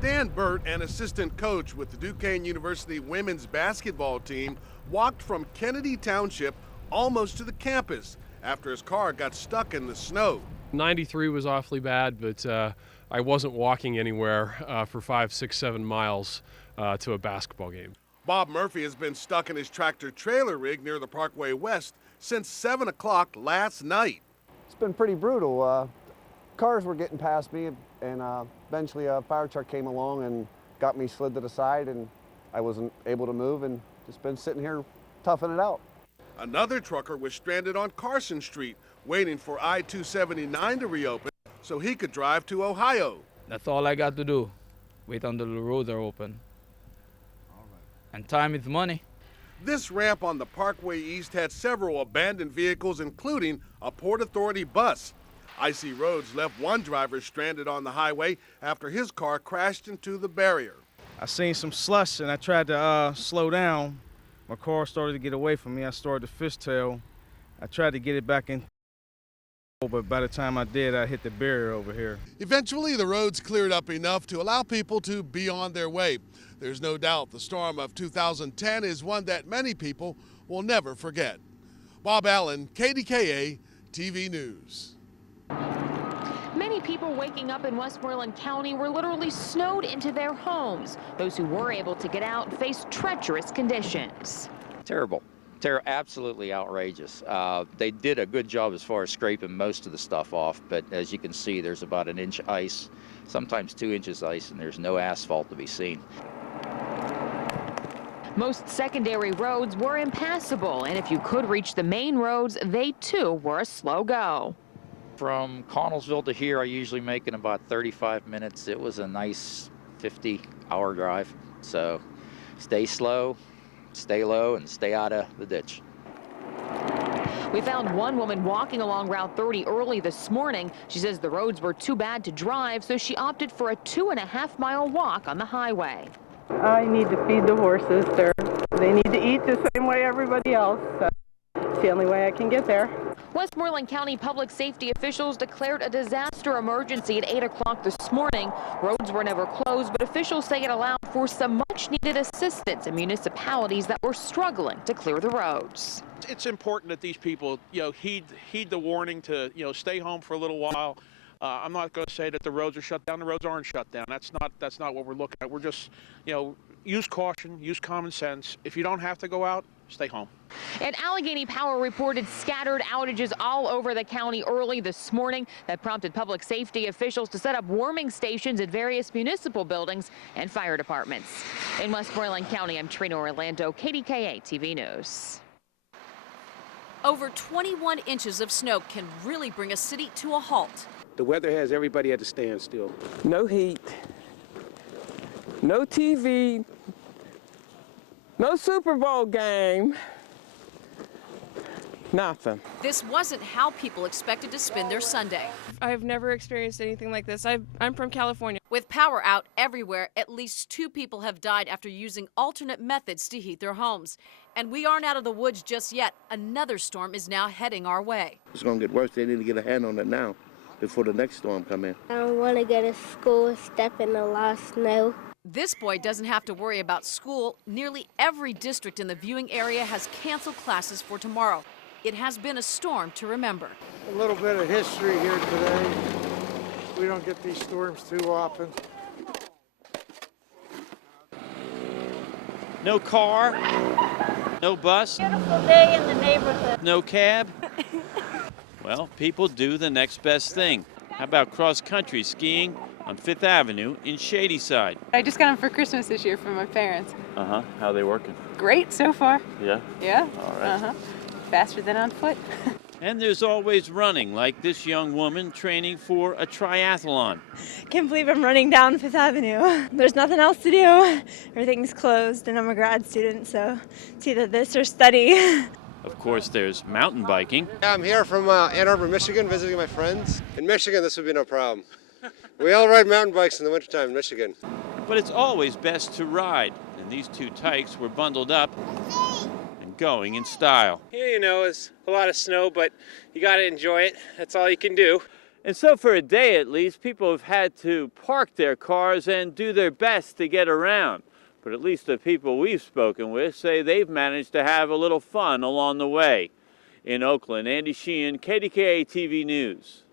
Dan Burt, an assistant coach with the Duquesne University women's basketball team, walked from Kennedy Township almost to the campus after his car got stuck in the snow. 93 was awfully bad, but I wasn't walking anywhere for 5, 6, 7 miles to a basketball game. Bob Murphy has been stuck in his tractor trailer rig near the Parkway West since 7 o'clock last night. It's been pretty brutal. Cars were getting past me, and eventually a fire truck came along and got me slid to the side, and I wasn't able to move and just been sitting here toughing it out. Another trucker was stranded on Carson Street, waiting for I-279 to reopen so he could drive to Ohio. That's all I got to do. Wait until the roads are open. And time is money. This ramp on the Parkway East had several abandoned vehicles, including a Port Authority bus. Icy roads left one driver stranded on the highway after his car crashed into the barrier. I seen some slush and I tried to slow down. My car started to get away from me. I started to fishtail. I tried to get it back in, but by the time I did, I hit the barrier over here. Eventually, the roads cleared up enough to allow people to be on their way. There's no doubt the storm of 2010 is one that many people will never forget. Bob Allen, KDKA-TV News. Many people waking up in Westmoreland County were literally snowed into their homes. Those who were able to get out faced treacherous conditions. Terrible. Absolutely outrageous. They did a good job as far as scraping most of the stuff off, but as you can see, there's about 1 inch ice, sometimes 2 inches ice, and there's no asphalt to be seen. Most secondary roads were impassable, and if you could reach the main roads, they too were a slow go. From Connellsville to here, I usually make in about 35 minutes. It was a nice 50-hour drive, so stay slow, stay low, and stay out of the ditch. We found one woman walking along Route 30 early this morning. She says the roads were too bad to drive, so she opted for a 2.5-mile walk on the highway. I need to feed the horses. They need to eat the same way everybody else. So it's the only way I can get there. Westmoreland County public safety officials declared a disaster emergency at 8 o'clock this morning. Roads were never closed, but officials say it allowed for some much-needed assistance in municipalities that were struggling to clear the roads. It's important that these people, heed the warning to, stay home for a little while. I'm not going to say that the roads are shut down. The roads aren't shut down. That's not what we're looking at. We're just, use caution, use common sense. If you don't have to go out, stay home. And Allegheny Power reported scattered outages all over the county early this morning. That prompted public safety officials to set up warming stations at various municipal buildings and fire departments. In Westmoreland County, I'm Trina Orlando, KDKA-TV News. Over 21 inches of snow can really bring a city to a halt. The weather has everybody at a standstill. No heat, no TV, no Super Bowl game, nothing. This wasn't how people expected to spend their Sunday. I've never experienced anything like this. I'm from California. With power out everywhere, at least 2 people have died after using alternate methods to heat their homes. And we aren't out of the woods just yet. Another storm is now heading our way. It's going to get worse. They need to get a hand on it now before the next storm come in. I don't want to go to school, step in a lot of snow. This boy doesn't have to worry about school. Nearly every district in the viewing area has canceled classes for tomorrow. It has been a storm to remember. A little bit of history here today. We don't get these storms too often. No car, no bus. Beautiful day in the neighborhood. No cab. Well, people do the next best thing. How about cross-country skiing on 5th Avenue in Shadyside? I just got them for Christmas this year from my parents. Uh-huh. How are they working? Great so far. Yeah? Yeah. All right. Uh-huh. Faster than on foot. And there's always running, like this young woman training for a triathlon. Can't believe I'm running down 5th Avenue. There's nothing else to do. Everything's closed, and I'm a grad student, so it's either this or study. Of course, there's mountain biking. I'm here from Ann Arbor, Michigan, visiting my friends. In Michigan, this would be no problem. We all ride mountain bikes in the wintertime in Michigan. But it's always best to ride, and these two tykes were bundled up and going in style. Yeah, it's a lot of snow, but you got to enjoy it. That's all you can do. And so for a day at least, people have had to park their cars and do their best to get around. But at least the people we've spoken with say they've managed to have a little fun along the way. In Oakland, Andy Sheehan, KDKA-TV News.